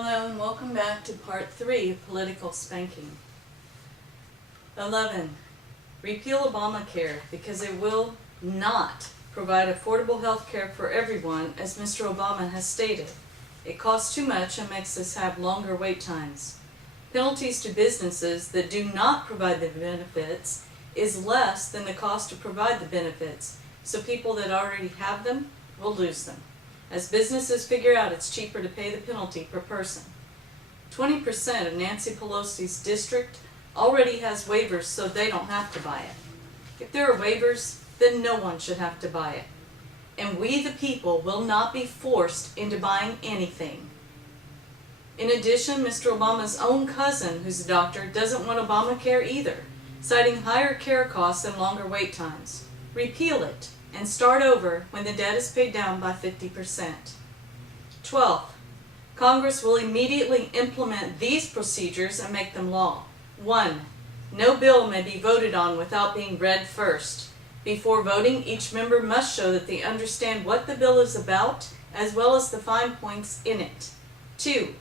Hello and welcome back to part 3 of Political Spanking. 11. Repeal Obamacare because it will not provide affordable health care for everyone, as Mr. Obama has stated. It costs too much and makes us have longer wait times. Penalties to businesses that do not provide the benefits is less than the cost to provide the benefits, so people that already have them will lose them, as businesses figure out it's cheaper to pay the penalty per person. 20% of Nancy Pelosi's district already has waivers, so they don't have to buy it. If there are waivers, then no one should have to buy it. And we the people will not be forced into buying anything. In addition, Mr. Obama's own cousin, who's a doctor, doesn't want Obamacare either, citing higher care costs and longer wait times. Repeal it and start over when the debt is paid down by 50%. 12. Congress will immediately implement these procedures and make them law. 1. No bill may be voted on without being read first. Before voting, each member must show that they understand what the bill is about, as well as the fine points in it. 2.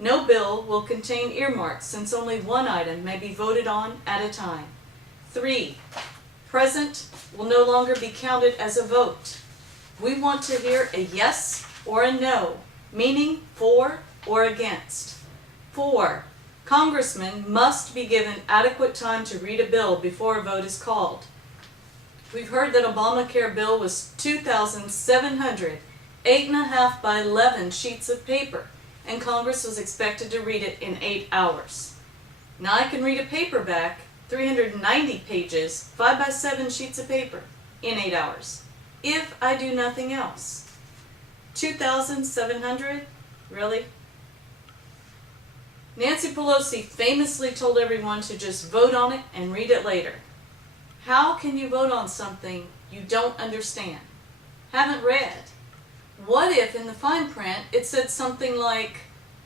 No bill will contain earmarks, since only one item may be voted on at a time. 3. Present will no longer be counted as a vote. We want to hear a yes or a no, meaning for or against. 4. Congressmen must be given adequate time to read a bill before a vote is called. We've heard that Obamacare bill was 2,700, 8.5 by 11 sheets of paper, and Congress was expected to read it in 8 hours. Now I can read a paperback, 390 pages, 5 by 7 sheets of paper, in 8 hours, if I do nothing else. 2,700? Really? Nancy Pelosi famously told everyone to just vote on it and read it later. How can you vote on something you don't understand, haven't read? What if in the fine print it said something like,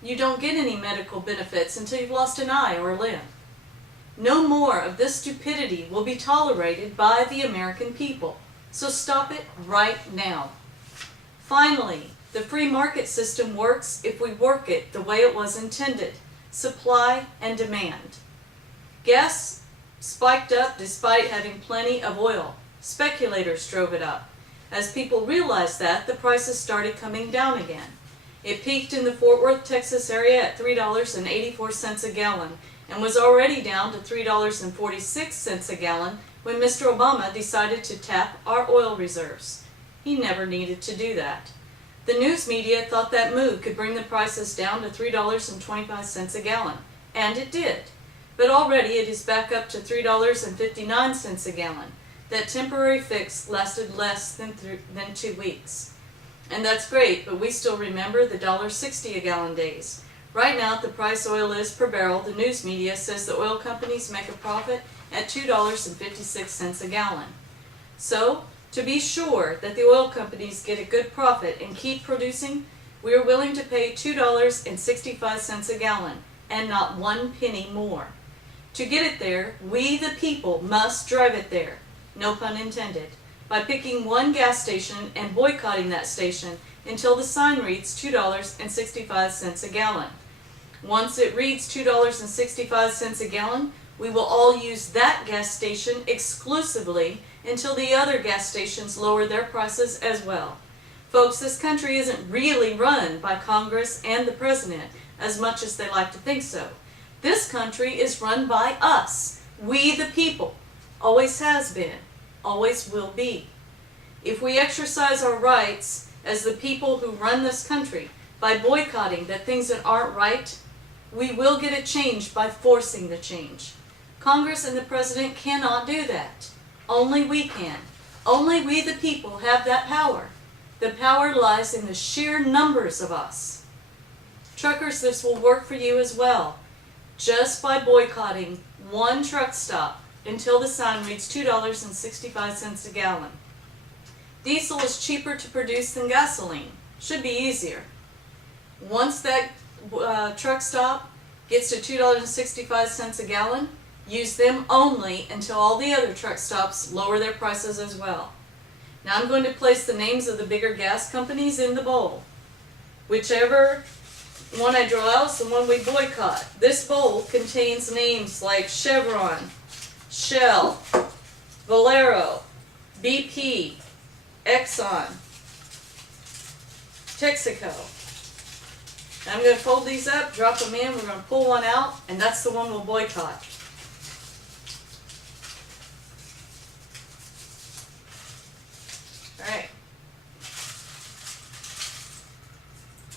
you don't get any medical benefits until you've lost an eye or a limb? No more of this stupidity will be tolerated by the American people, so stop it right now. Finally, the free market system works if we work it the way it was intended, supply and demand. Gas spiked up despite having plenty of oil. Speculators drove it up. As people realized that, the prices started coming down again. It peaked in the Fort Worth, Texas area at $3.84 a gallon and was already down to $3.46 a gallon when Mr. Obama decided to tap our oil reserves. He never needed to do that. The news media thought that move could bring the prices down to $3.25 a gallon, and it did. But already it is back up to $3.59 a gallon. That temporary fix lasted less than 2 weeks. And that's great, but we still remember the $1.60 a gallon days. Right now, at the price oil is per barrel, the news media says the oil companies make a profit at $2.56 a gallon. So, to be sure that the oil companies get a good profit and keep producing, we are willing to pay $2.65 a gallon, and not 1 penny more. To get it there, we the people must drive it there, no pun intended, by picking one gas station and boycotting that station until the sign reads $2.65 a gallon. Once it reads $2.65 a gallon, we will all use that gas station exclusively until the other gas stations lower their prices as well. Folks, this country isn't really run by Congress and the President as much as they like to think so. This country is run by us, we the people, always has been, always will be. If we exercise our rights as the people who run this country by boycotting the things that aren't right, we will get a change by forcing the change. Congress and the President cannot do that. Only we can. Only we the people have that power. The power lies in the sheer numbers of us. Truckers, this will work for you as well. Just by boycotting one truck stop until the sign reads $2.65 a gallon. Diesel is cheaper to produce than gasoline. Should be easier. Once that truck stop gets to $2.65 a gallon, use them only until all the other truck stops lower their prices as well. Now I'm going to place the names of the bigger gas companies in the bowl. Whichever one I draw out is the one we boycott. This bowl contains names like Chevron, Shell, Valero, BP, Exxon, Texaco. I'm going to fold these up, drop them in, we're going to pull one out, and that's the one we'll boycott. Alright.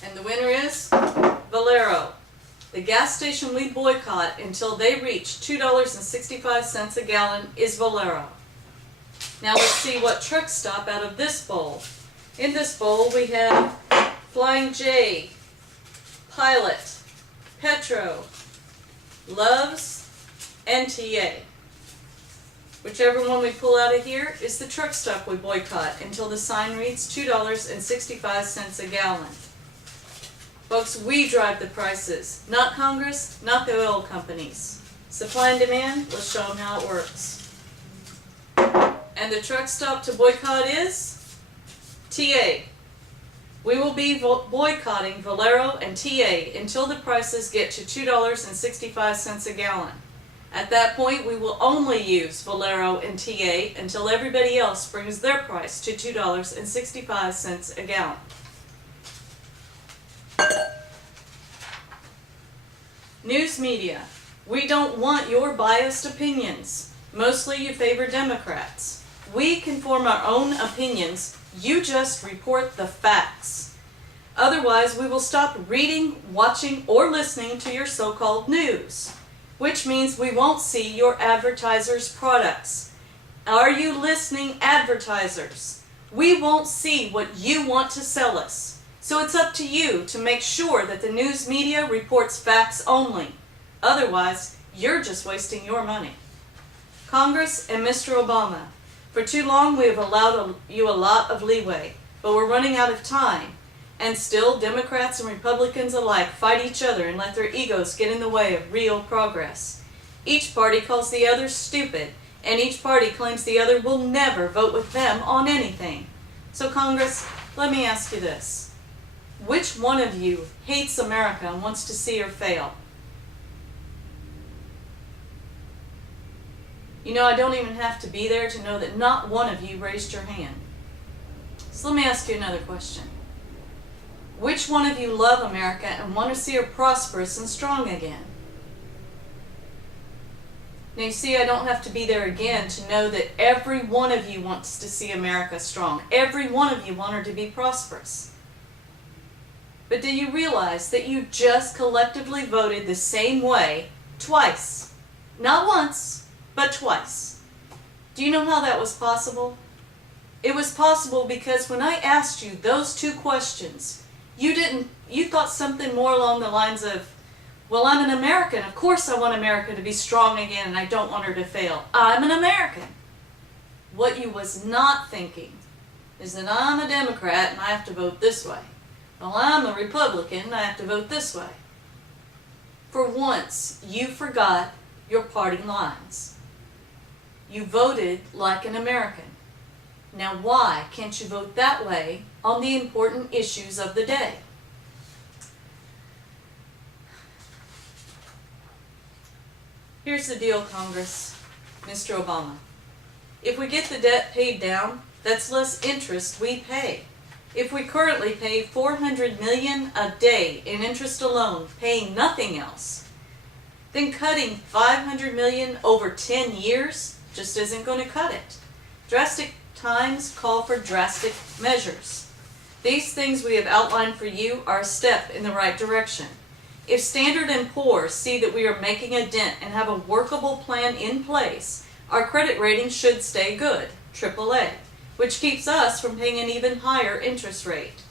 And the winner is Valero. The gas station we boycott until they reach $2.65 a gallon is Valero. Now let's see what truck stop out of this bowl. In this bowl we have Flying J, Pilot, Petro, Love's, and TA. Whichever one we pull out of here is the truck stop we boycott until the sign reads $2.65 a gallon. Folks, we drive the prices, not Congress, not the oil companies. Supply and demand, let's show them how it works. And the truck stop to boycott is TA. We will be boycotting Valero and TA until the prices get to $2.65 a gallon. At that point, we will only use Valero and TA until everybody else brings their price to $2.65 a gallon. News media. We don't want your biased opinions. Mostly you favor Democrats. We can form our own opinions. You just report the facts. Otherwise, we will stop reading, watching, or listening to your so-called news, which means we won't see your advertisers' products. Are you listening, advertisers? We won't see what you want to sell us. So it's up to you to make sure that the news media reports facts only. Otherwise, you're just wasting your money. Congress and Mr. Obama, for too long we have allowed you a lot of leeway, but we're running out of time. And still, Democrats and Republicans alike fight each other and let their egos get in the way of real progress. Each party calls the other stupid, and each party claims the other will never vote with them on anything. So Congress, let me ask you this. Which one of you hates America and wants to see her fail? You know, I don't even have to be there to know that not one of you raised your hand. So let me ask you another question. Which one of you love America and want to see her prosperous and strong again? Now you see, I don't have to be there again to know that every one of you wants to see America strong. Every one of you want her to be prosperous. But do you realize that you just collectively voted the same way twice? Not once, but twice. Do you know how that was possible? It was possible because when I asked you those two questions, you thought something more along the lines of, well, I'm an American. Of course I want America to be strong again and I don't want her to fail. I'm an American. What you was not thinking is that I'm a Democrat and I have to vote this way. Well, I'm a Republican and I have to vote this way. For once, you forgot your party lines. You voted like an American. Now why can't you vote that way on the important issues of the day? Here's the deal, Congress, Mr. Obama. If we get the debt paid down, that's less interest we pay. If we currently pay $400 million a day in interest alone, paying nothing else, then cutting $500 million over 10 years just isn't going to cut it. Drastic times call for drastic measures. These things we have outlined for you are a step in the right direction. If Standard & Poor's see that we are making a dent and have a workable plan in place, our credit rating should stay good, AAA, which keeps us from paying an even higher interest rate.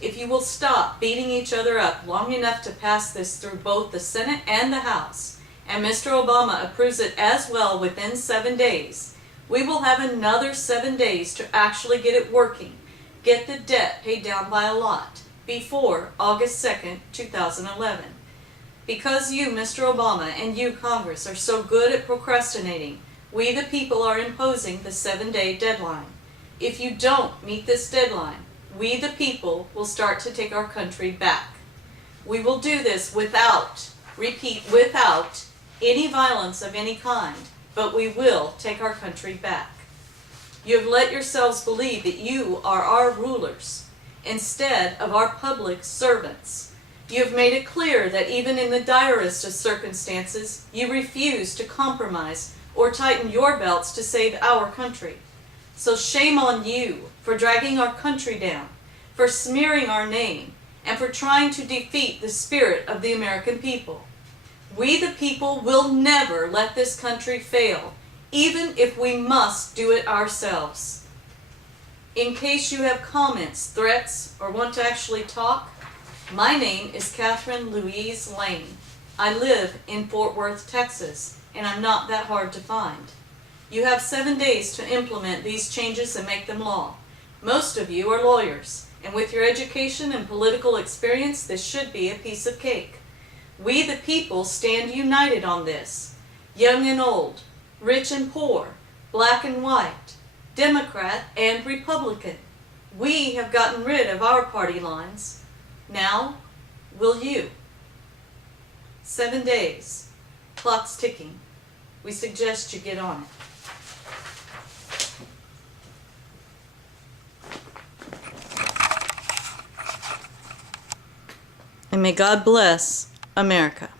If you will stop beating each other up long enough to pass this through both the Senate and the House, and Mr. Obama approves it as well within 7 days, we will have another 7 days to actually get it working, get the debt paid down by a lot, before August 2nd, 2011. Because you, Mr. Obama, and you, Congress, are so good at procrastinating, we the people are imposing the 7-day deadline. If you don't meet this deadline, we the people will start to take our country back. We will do this without, repeat, without any violence of any kind, but we will take our country back. You have let yourselves believe that you are our rulers instead of our public servants. You have made it clear that even in the direst of circumstances, you refuse to compromise or tighten your belts to save our country. So shame on you for dragging our country down, for smearing our name, and for trying to defeat the spirit of the American people. We the people will never let this country fail, even if we must do it ourselves. In case you have comments, threats, or want to actually talk, my name is Catherine Louise Lane. I live in Fort Worth, Texas, and I'm not that hard to find. You have 7 days to implement these changes and make them law. Most of you are lawyers, and with your education and political experience, this should be a piece of cake. We the people stand united on this, young and old, rich and poor, black and white, Democrat and Republican. We have gotten rid of our party lines. Now, will you? 7 days. Clock's ticking. We suggest you get on it. And may God bless America.